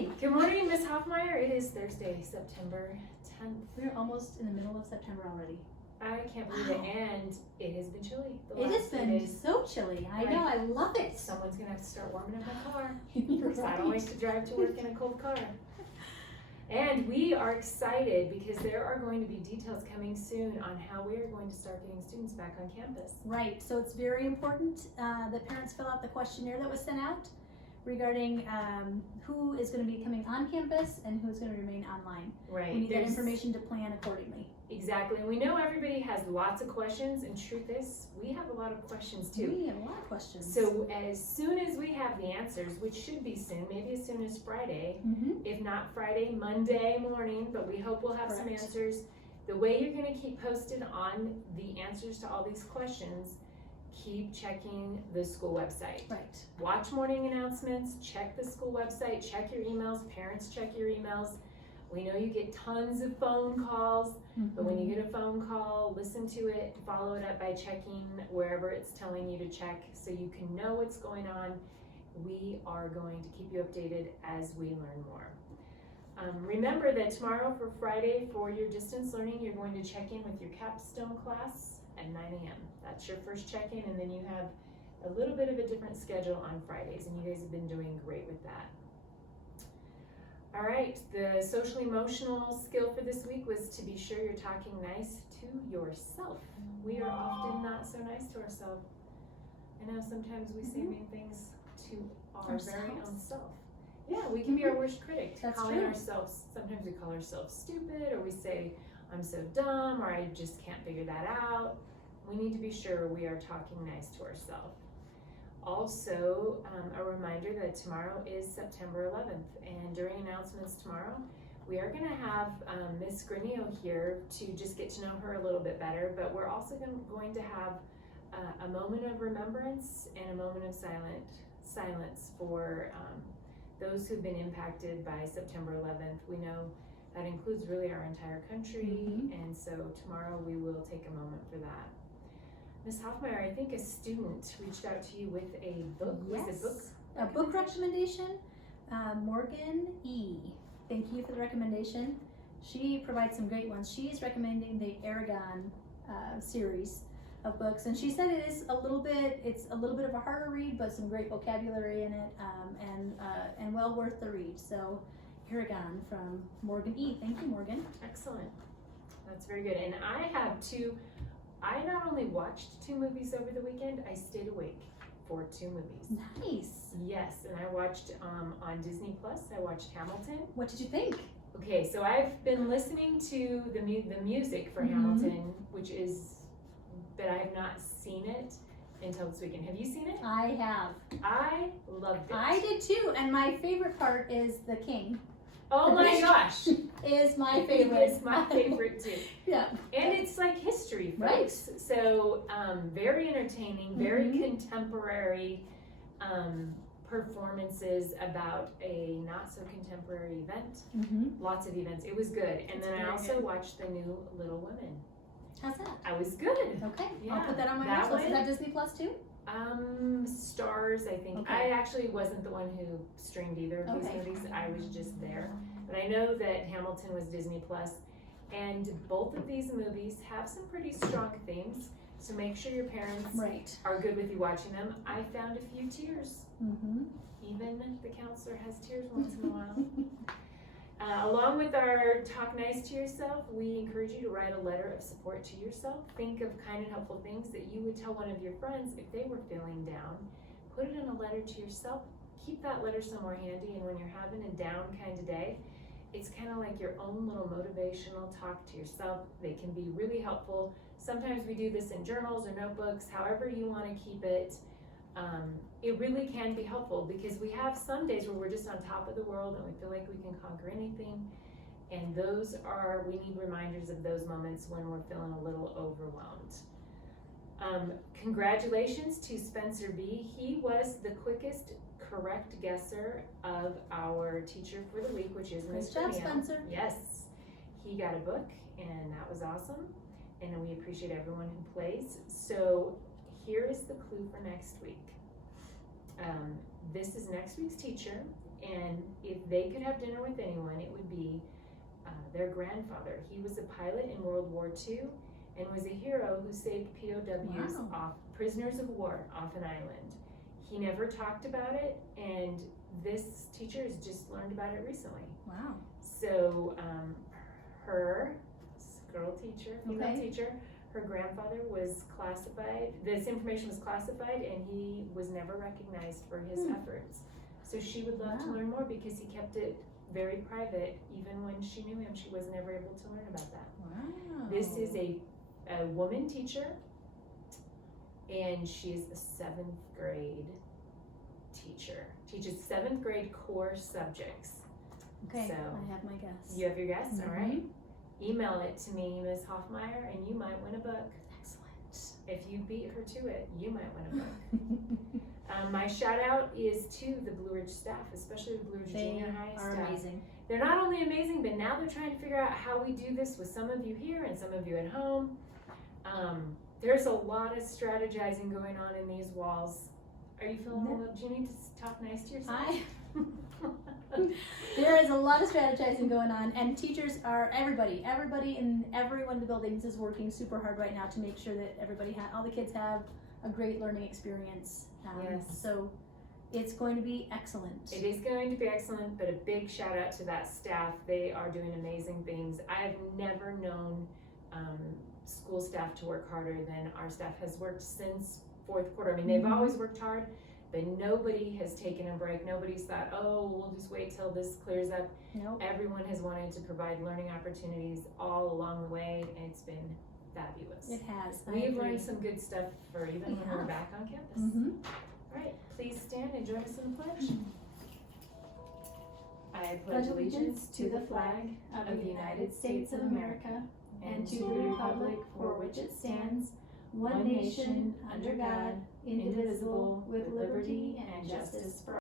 morning. Good morning, Ms. Hoffmeyer. It is Thursday, September 10th. We're almost in the middle of September already. I can't believe it, and it has been chilly. It has been so chilly. I know, I love it. Someone's going to have to start warming up my car. You're I don't like to drive to work in a cold car. And we are excited because there are going to be details coming soon on how we are going to start getting students back on campus. Right, so it's very important that parents fill out the questionnaire that was sent out regarding who is going to be coming on campus and who's going to remain online. Right. We need that information to plan accordingly. Exactly. We know everybody has lots of questions, and truth is, we have a lot of questions too. We have a lot of questions. So as soon as we have the answers, which should be soon, maybe as soon as Friday, if not Friday, Monday morning, but we hope we'll have some answers. The way you're going to keep posted on the answers to all these questions, keep checking the school website. Right. Watch morning announcements, check the school website, check your emails, parents check your emails. We know you get tons of phone calls, but when you get a phone call, listen to it, follow it up by checking wherever it's telling you to check so you can know what's going on. We are going to keep you updated as we learn more. Remember that tomorrow for Friday for your distance learning, you're going to check in with your capstone class at 9 a.m. That's your first check-in, and then you have a little bit of a different schedule on Fridays, and you guys have been doing great with that. All right, the social emotional skill for this week was to be sure you're talking nice to yourself. We are often not so nice to ourselves. I know sometimes we say mean things to our very own self. Yeah, we can be our worst critic. That's calling true. ourselves, sometimes we call ourselves stupid, or we say, I'm so dumb, or I just can't figure that out. We need to be sure we are talking nice to ourselves. Also, a reminder that tomorrow is September 11th, and during announcements tomorrow, we are going to have Miss Granillo here to just get to know her a little bit better, but we're also going to have a moment of remembrance and a moment of silence for those who've been impacted by September 11th. We know that includes really our entire country, and so tomorrow we will take a moment for that. Ms. Hoffmeyer, I think a student reached out to you with a book. Yes. Was it a book recommendation. Morgan E. Thank you for the recommendation. She provides some great ones. She is recommending the Aragon series of books, and she said it's a little bit of a harder read, but some great vocabulary in it, and well worth the read. So, Aragon from Morgan E. Thank you, Morgan. Excellent. That's very good. And I have two. I not only watched 2 movies over the weekend, I stayed awake for 2 movies. Nice. Yes, and I watched on Disney Plus. I watched Hamilton. What did you think? Okay, so I've been listening to the music for Hamilton, but I have not seen it until this weekend. Have you seen it? I have. I loved it. I did too, and my favorite part is the king. Oh my gosh. Is my favorite. It's my favorite too. Yeah. And it's like history, folks. Right. So very entertaining, very contemporary performances about a not so contemporary event. Lots of events. It was good. And then I also watched the new Little Women. How's that? I was good. Okay. Yeah. I'll put that on my watch list. Is that Disney Plus too? Stars, I think. Okay. I actually wasn't the one who streamed either of these movies. I was just there. But I know that Hamilton was Disney Plus, and both of these movies have some pretty strong themes. So make sure your parents are good with you watching them. I found a few tears. Even the counselor has tears once in a while. Along with our Talk Nice to Yourself, we encourage you to write a letter of support to yourself. Think of kind and helpful things that you would tell one of your friends if they were feeling down. Put it in a letter to yourself. Keep that letter somewhere handy, and when you're having a down kind of day, it's kind of like your own little motivational talk to yourself. They can be really helpful. Sometimes we do this in journals or notebooks, however you want to keep it. It really can be helpful because we have some days where we're just on top of the world and we feel like we can conquer anything. And we need reminders of those moments when we're feeling a little overwhelmed. Congratulations to Spencer B. He was the quickest correct guesser of our teacher for the week, which is Ms. Good job, Spencer. Yes. He got a book, and that was awesome. And we appreciate everyone who plays. So here is the clue for next week. This is next week's teacher, And if they could have dinner with anyone, it would be their grandfather. He was a pilot in World War II and was a hero who saved POWs off prisoners of war off an island. He never talked about it, and this teacher has just learned about it recently. Wow. So her girl teacher, female teacher, her grandfather was classified. This information was classified, and he was never recognized for his efforts. So she would love to learn more because he kept it very private. Even when she knew him, she was never able to learn about that. Wow. This is a woman teacher, and she is a 7th grade teacher. Teaches 7th grade core subjects. Okay, So, I have my guess. You have your guess? All right. Email it to me, Ms. Hoffmeyer, and you might win a book. Excellent. If you beat her to it, you might win a book. My shout out is to the Blue Ridge staff, especially the Blue Ridge Junior High staff. They are amazing. They're not only amazing, but now they're trying to figure out how we do this with some of you here and some of you at home. There's a lot of strategizing going on in these walls. Are you feeling a little, do you need to talk nice to yourself? There is a lot of strategizing going on, and teachers are, everybody in every one of the buildings is working super hard right now to make sure that all the kids have a great learning experience. Yes. So it's going to be excellent. It is going to be excellent, but a big shout out to that staff. They are doing amazing things. I've never known school staff to work harder than our staff has worked since 4th quarter. I mean, they've always worked hard, but nobody has taken a break. Nobody's thought, oh, we'll just wait till this clears up. Nope. Everyone has wanted to provide learning opportunities all along the way, and it's been fabulous. It has. We've learned some good stuff for even when we're back on campus. All right, please stand and join us in the pledge. I pledge allegiance to the flag of the United States of America and to the republic for which it stands, one nation, under God, indivisible, with liberty and justice for all.